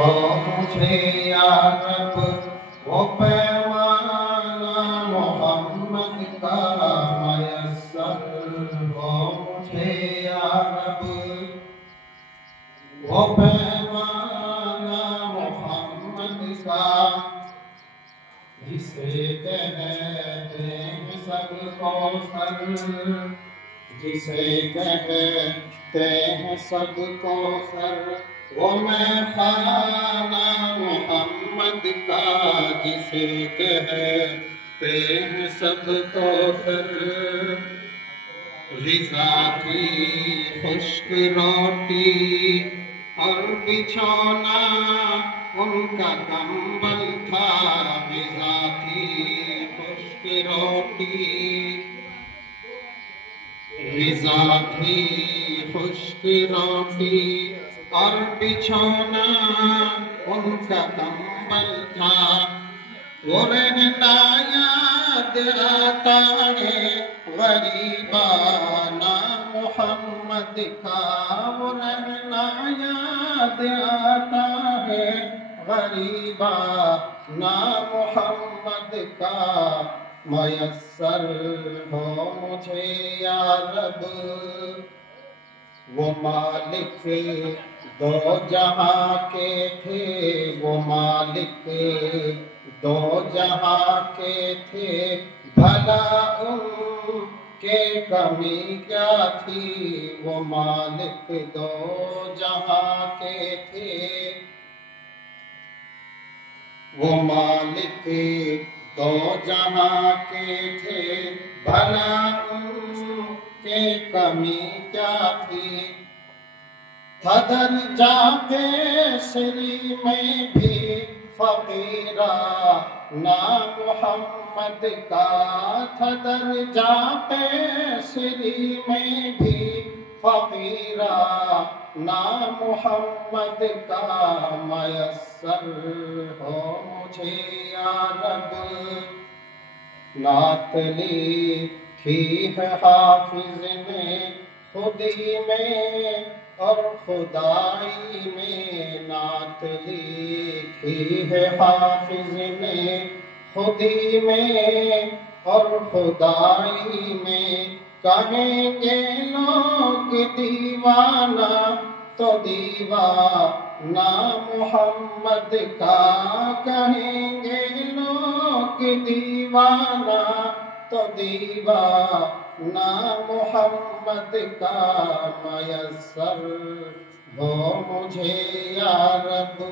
ہو مجھے یا رب وہ پیمانہ محمد کا میسر ہو مجھے یا رب وہ پیمانہ محمد کا جسے کہتے ہیں سب کوثر جسے کہتے ہیں سب کوثر وہ میں خانہ محمد کا جسے کہتے ہیں سب کوثر غذا کی خشک روٹی اور بچھونا ان کا کمبل تھا غذا کی خشک روٹی غذا کی خشک روٹی اور بچھونا ان کا کمبل تھا وہ رہنا یاد آتا ہے غریبانہ محمد کا وہ رہنا یاد آتا ہے غریبانہ محمد کا میسر ہو مجھے یا رب وہ مالک دو جہاں کے تھے وہ مالک دو جہاں کے تھے بھلا ان کے کمی کیا تھی وہ مالک دو جہاں کے تھے وہ مالک دو جہاں کے تھے بھلا ان کے کمی کیا تھی تھا درجہ کیسری میں بھی فقیرانہ محمد کا تھا درجہ کیسری میں بھی فقیرانہ محمد کا میسر ہو مجھے یا رب نعت لکھی ہے حافظ نے خودی میں اور خدائی میں نعت لکھی ہے حافظ نے خودی میں اور خدائی میں کہیں گے لوگ دیوانہ تو دیوانہ محمد کا کہیں گے لوگ دیوانہ تو دیوانہ محمد کا میسر ہو مجھے یا رب